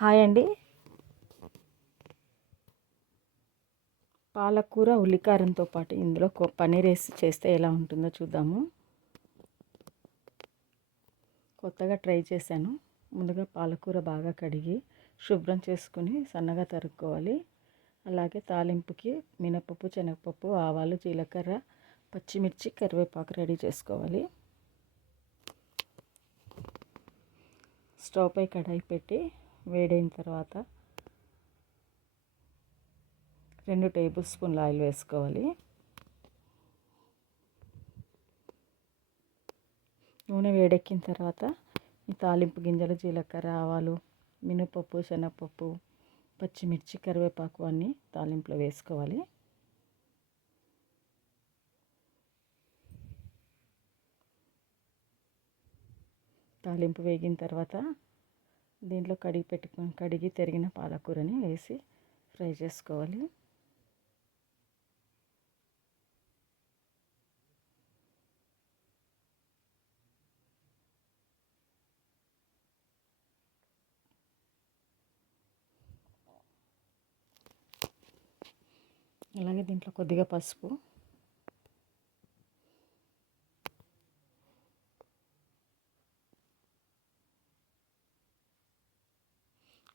Hi అండి. పాలకూర ఉల్లికారంతో పాటు ఇందులో పన్నీర్ వేసి చేస్తే ఎలా ఉంటుందో చూద్దాము. కొత్తగా ట్రై చేశాను. ముందుగా పాలకూర బాగా కడిగి శుభ్రం చేసుకుని సన్నగా తరుక్కోవాలి. అలాగే తాలింపుకి మినపప్పు శనగపప్పు ఆవాలు జీలకర్ర పచ్చిమిర్చి కరివేపాకు రెడీ చేసుకోవాలి. స్టవ్ పై కడాయి పెట్టి వేడైన తర్వాత రెండు టేబుల్ స్పూన్ల ఆయిల్ వేసుకోవాలి. నూనె వేడెక్కిన తర్వాత ఈ తాలింపు గింజలు జీలకర్ర ఆవాలు మినపప్పు శనగపప్పు పచ్చిమిర్చి కరివేపాకు అన్నీ తాలింపులో వేసుకోవాలి. తాలింపు వేగిన తర్వాత దీంట్లో కడిగి పెట్టుకొని కడిగి తరిగిన పాలకూరని వేసి ఫ్రై చేసుకోవాలి. అలాగే దీంట్లో కొద్దిగా పసుపు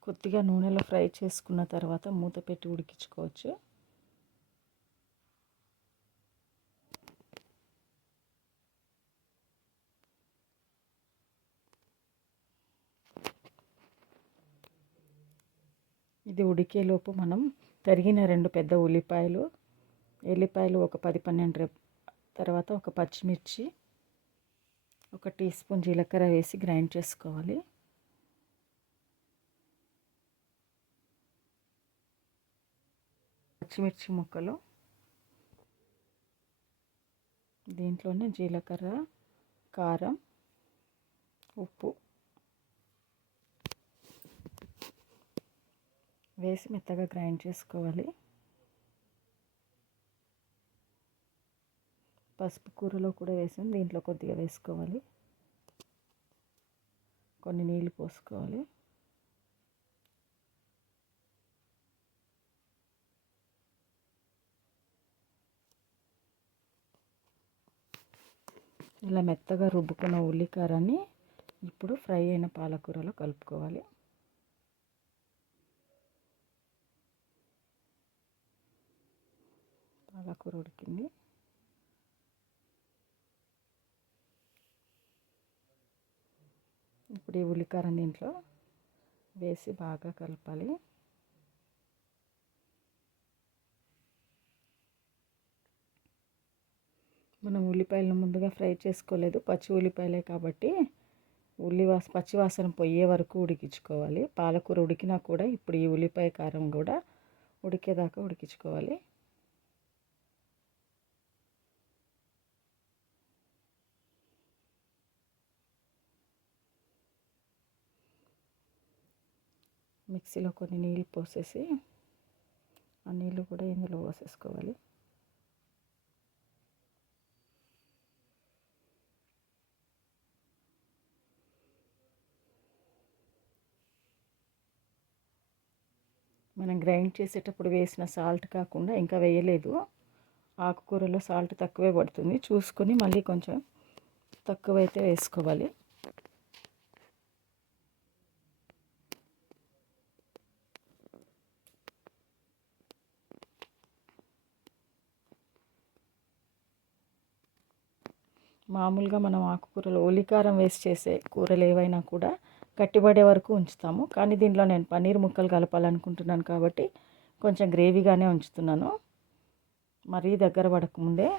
కొద్దిగా నూనెలో ఫ్రై చేసుకున్న తర్వాత మూత పెట్టి ఉడికించుకోవచ్చు. ఇది ఉడికేలోపు మనం తరిగిన రెండు పెద్ద ఉల్లిపాయలు ఎల్లిపాయలు ఒక పది పన్నెండు రేపు తర్వాత ఒక పచ్చిమిర్చి ఒక టీ స్పూన్ జీలకర్ర వేసి గ్రైండ్ చేసుకోవాలి. పచ్చిమిర్చి ముక్కలు దీంట్లోనే జీలకర్ర కారం ఉప్పు వేసి మెత్తగా గ్రైండ్ చేసుకోవాలి. పసుపు కూరలో కూడా వేసాం దీంట్లో కొద్దిగా వేసుకోవాలి. కొన్ని నీళ్ళు పోసుకోవాలి. ఇలా మెత్తగా రుబ్బుకున్న ఉల్లికారాన్ని ఇప్పుడు ఫ్రై అయిన పాలకూరలో కలుపుకోవాలి. పాలకూర ఉడికింది. ఇప్పుడు ఈ ఉల్లికారం దీంట్లో వేసి బాగా కలపాలి. మనం ఉల్లిపాయలను ముందుగా ఫ్రై చేసుకోలేదు. పచ్చి ఉల్లిపాయలే కాబట్టి ఉల్లివాస పచ్చివాసన పోయే వరకు ఉడికించుకోవాలి. పాలకూర ఉడికినా కూడా ఇప్పుడు ఈ ఉల్లిపాయ కారం కూడా ఉడికేదాకా ఉడికించుకోవాలి. మిక్సీలో కొన్ని నీళ్ళు పోసేసి ఆ నీళ్ళు కూడా ఇందులో పోసేసుకోవాలి. మనం గ్రైండ్ చేసేటప్పుడు వేసిన సాల్ట్ కాకుండా ఇంకా వేయలేదు. ఆకుకూరలో సాల్ట్ తక్కువే పడుతుంది. చూసుకొని మళ్ళీ కొంచెం తక్కువైతే వేసుకోవాలి. మామూలుగా మనం ఆకుకూరలు ఒలికారం వేసి చేసే కూరలు ఏవైనా కూడా గట్టిపడే వరకు ఉంచుతాము. కానీ దీంట్లో నేను పన్నీర్ ముక్కలు కలపాలనుకుంటున్నాను కాబట్టి కొంచెం గ్రేవీగానే ఉంచుతున్నాను. మరీ దగ్గర పడకముందే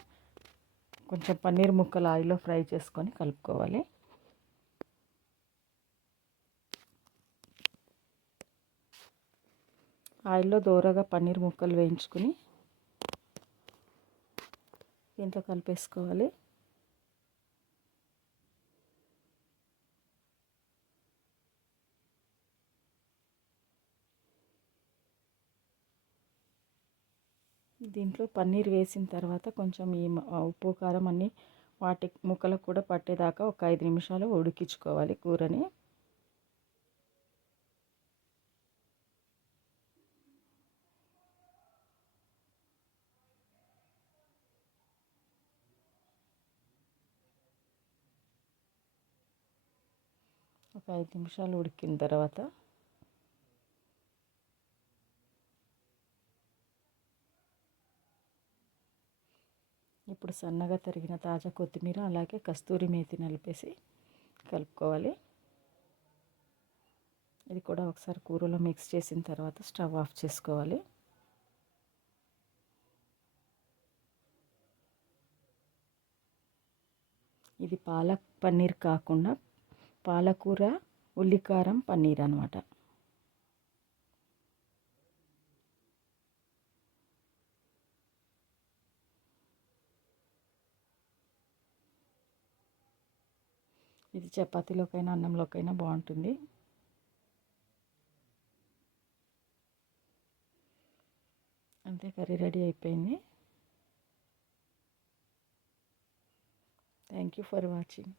కొంచెం పన్నీర్ ముక్కలు ఆయిల్లో ఫ్రై చేసుకొని కలుపుకోవాలి. ఆయిల్లో దూరగా పన్నీర్ ముక్కలు వేయించుకుని దీంట్లో కలిపేసుకోవాలి. దీంట్లో పన్నీర్ వేసిన తర్వాత కొంచెం ఈ ఉప్పు కారం అన్నీ వాటి ముక్కలకు కూడా పట్టేదాకా ఒక ఐదు నిమిషాలు ఉడికించుకోవాలి కూరని. ఒక ఐదు నిమిషాలు ఉడికిన తర్వాత ఇప్పుడు సన్నగా తరిగిన తాజా కొత్తిమీర అలాగే కస్తూరి మేతి నలిపేసి కలుపుకోవాలి. ఇది కూడా ఒకసారి కూరలో మిక్స్ చేసిన తర్వాత స్టవ్ ఆఫ్ చేసుకోవాలి. ఇది పాలక్ పన్నీర్ కాకుండా పాలకూర ఉల్లికారం పన్నీర్ అనమాట ఇది చపాతీలోకైనా అన్నంలోకైనా బాగుంటుంది. అంతే కర్రీ రెడీ అయిపోయింది. Thank you for watching